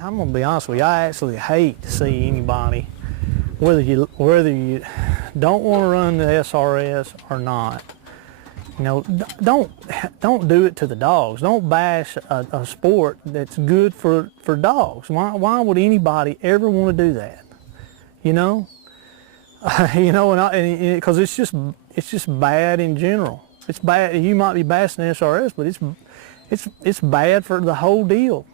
I'm gonna be honest with you, I actually hate to see anybody, whether you don't want to run the SRS or not, you know, don't do it to the dogs. Don't bash a sport that's good for dogs. Why would anybody ever want to do that? You know, you know, and because it's just bad in general. It's bad. You might be bashing the SRS, but it's bad for the whole deal.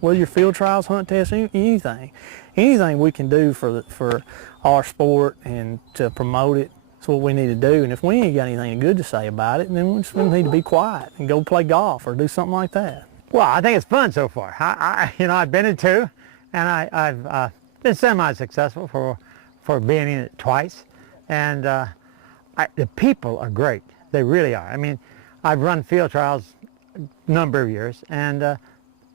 Whether your field trials, hunt tests, anything we can do for our sport and to promote it, that's what we need to do. And if we ain't got anything good to say about it, then we just need to be quiet and go play golf or do something like that. Well, I think it's fun so far. I've been in two, and I've been semi-successful for being in it twice. And the people are great. They really are. I mean, I've run field trials a number of years, and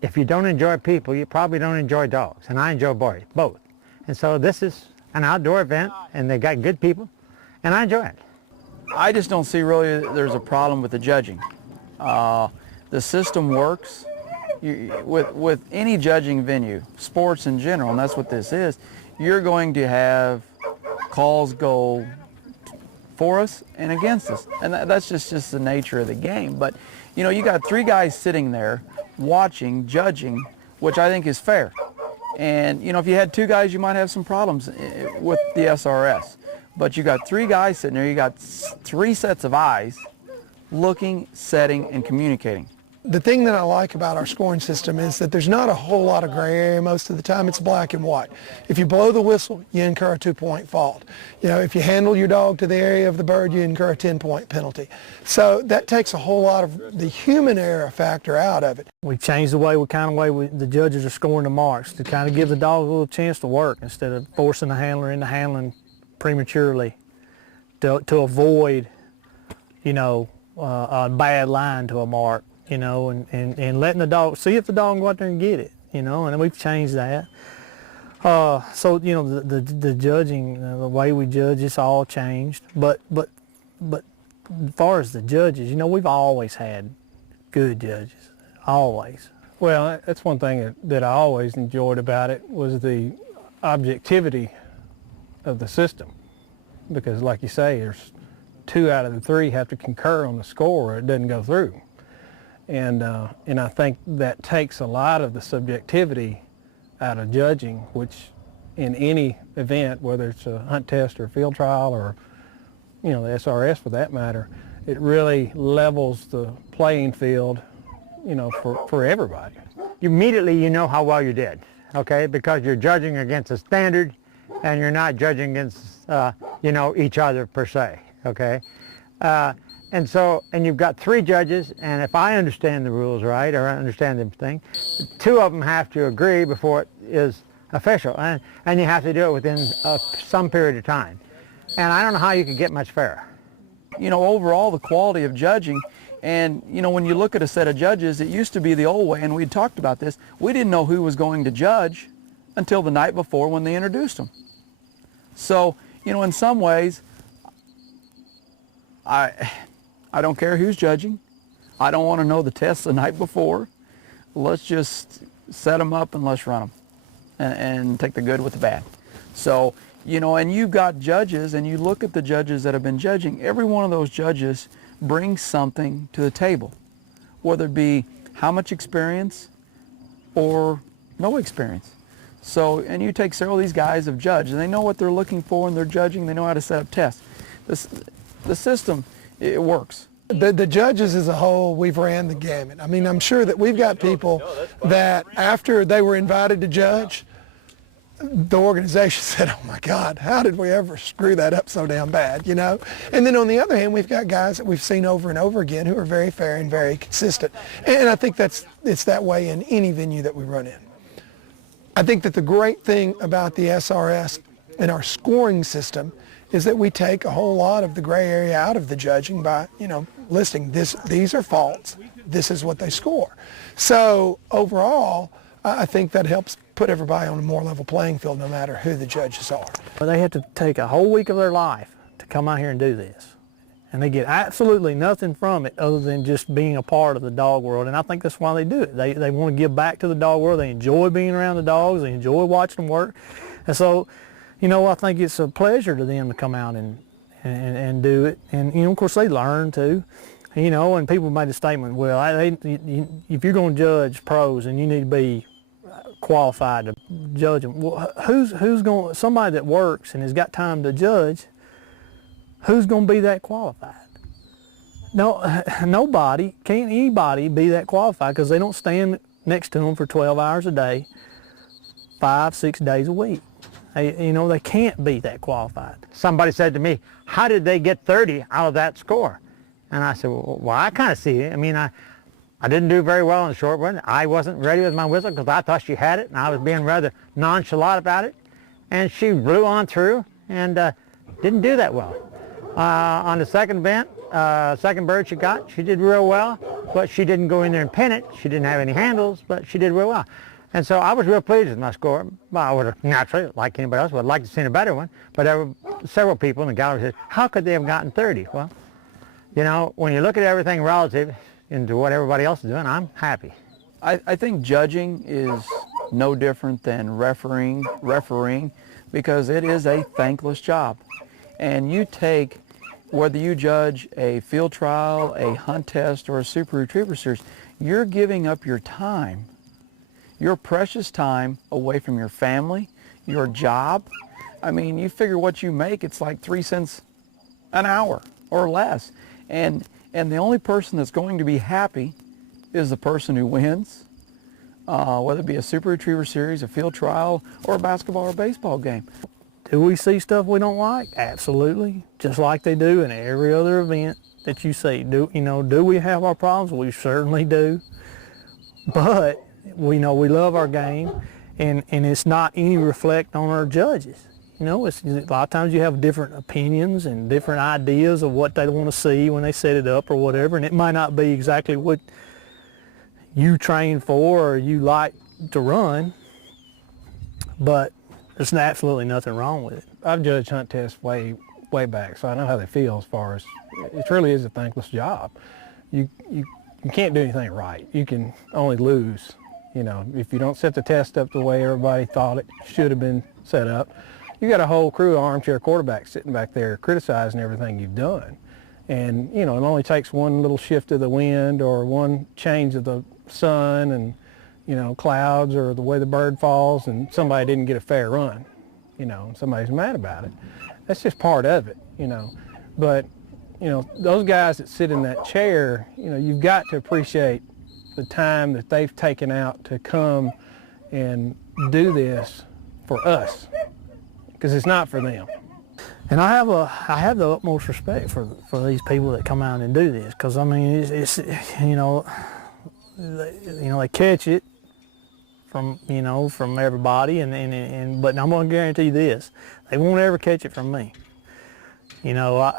if you don't enjoy people, you probably don't enjoy dogs, and I enjoy both. And so this is an outdoor event, and they got good people, and I enjoy it. I just don't see really there's a problem with the judging. The system works. With any judging venue, sports in general, and that's what this is, you're going to have calls go for us and against us, and that's just the nature of the game. But you know, you got three guys sitting there watching, judging, which I think is fair. And you know, if you had two guys, you might have some problems with the SRS. But you got three guys sitting there, you got three sets of eyes looking, setting, and communicating. The thing that I like about our scoring system is that there's not a whole lot of gray area. Most of the time it's black and white. If you blow the whistle, you incur a 2-point fault. You know, if you handle your dog to the area of the bird, you incur a 10-point penalty. So that takes a whole lot of the human error factor out of it. We changed the way the judges are scoring the marks to kind of give the dog a little chance to work instead of forcing the handler into handling prematurely to avoid, you know, a bad line to a mark. You know, and letting the dog, see if the dog can go out there and get it, you know, and we've changed that. So, you know, the judging, the way we judge, it's all changed. But as far as the judges, you know, we've always had good judges, always. Well, that's one thing that I always enjoyed about it was the objectivity of the system. Because like you say, there's 2 out of the 3 have to concur on the score or it doesn't go through. And I think that takes a lot of the subjectivity out of judging, which in any event, whether it's a hunt test or a field trial or, you know, the SRS for that matter, it really levels the playing field, you know, for everybody. Immediately you know how well you did, okay, because you're judging against a standard and you're not judging against, you know, each other per se, okay? And you've got 3 judges, and if I understand the rules right, or I understand everything, 2 of them have to agree before it is official, and you have to do it within some period of time. And I don't know how you could get much fairer. You know, overall, the quality of judging, and you know, when you look at a set of judges, it used to be the old way, and we talked about this, we didn't know who was going to judge until the night before when they introduced them. So, you know, in some ways, I don't care who's judging. I don't want to know the tests the night before. Let's just set them up and let's run them and take the good with the bad. So, you know, and you've got judges, and you look at the judges that have been judging, every one of those judges brings something to the table, whether it be how much experience or no experience. So, and you take several of these guys have judged, and they know what they're looking for, and they're judging, they know how to set up tests. The system, it works. The judges as a whole, we've ran the gamut. I mean, I'm sure that we've got people that after they were invited to judge, the organization said, oh my God, how did we ever screw that up so damn bad, you know? And then on the other hand, we've got guys that we've seen over and over again who are very fair and very consistent. And I think it's that way in any venue that we run in. I think that the great thing about the SRS and our scoring system is that we take a whole lot of the gray area out of the judging by, you know, listing these are faults, this is what they score. So overall, I think that helps put everybody on a more level playing field no matter who the judges are. They have to take a whole week of their life to come out here and do this. and they get absolutely nothing from it other than just being a part of the dog world. And I think that's why they do it. They want to give back to the dog world. They enjoy being around the dogs. They enjoy watching them work. And so, I think it's a pleasure to them to come out and do it. And, of course, they learn too. And people made a statement, well, if you're going to judge pros, and you need to be qualified to judge them. Well, who's going? Somebody that works and has got time to judge, who's going to be that qualified? No, nobody. Can't anybody be that qualified because they don't stand next to them for 12 hours a day, 5-6 days a week. They can't be that qualified. Somebody said to me, how did they get 30 out of that score? And I said, well, I kind of see it. I mean, I didn't do very well in the short run. I wasn't ready with my whistle because I thought she had it, and I was being rather nonchalant about it. And she blew on through and didn't do that well. On the second event, second bird she got, she did real well, but she didn't go in there and pin it. She didn't have any handles, but she did real well. And so I was real pleased with my score. Well, I would have naturally, like anybody else, would have liked to have seen a better one. But there were several people in the gallery said, how could they have gotten 30? Well, when you look at everything relative into what everybody else is doing, I'm happy. I think judging is no different than refereeing because it is a thankless job. And you take, whether you judge a field trial, a hunt test, or a super retriever series, you're giving up your time, your precious time away from your family, your job. I mean, you figure what you make, it's like 3 cents an hour or less. And the only person that's going to be happy is the person who wins, whether it be a super retriever series, a field trial, or a basketball or baseball game. Do we see stuff we don't like? Absolutely, just like they do in every other event that you see. Do we have our problems? We certainly do. But we know we love our game, and it's not any reflect on our judges. It's a lot of times you have different opinions and different ideas of what they want to see when they set it up or whatever, and it might not be exactly what you train for or you like to run, but there's absolutely nothing wrong with it. I've judged hunt tests way back, so I know how they feel as far as it really is a thankless job. You can't do anything right. You can only lose. If you don't set the test up the way everybody thought it should have been set up, you got a whole crew of armchair quarterbacks sitting back there criticizing everything you've done. And, it only takes one little shift of the wind or one change of the sun and, clouds or the way the bird falls, and somebody didn't get a fair run, and somebody's mad about it. That's just part of it, But, those guys that sit in that chair, you've got to appreciate the time that they've taken out to come and do this for us, because it's not for them. And I have the utmost respect for these people that come out and do this, because I mean it's they catch it from everybody, but I'm going to guarantee you this: they won't ever catch it from me. I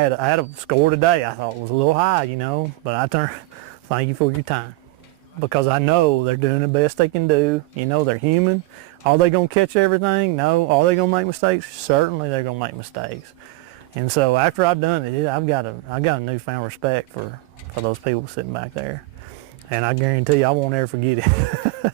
had a score today I thought was a little high, but I turned, thank you for your time, because I know they're doing the best they can do. They're human. Are they going to catch everything? No. Are they going to make mistakes? Certainly they're going to make mistakes. And so after I've done it, I've got a newfound respect for those people sitting back there. And I guarantee you I won't ever forget it.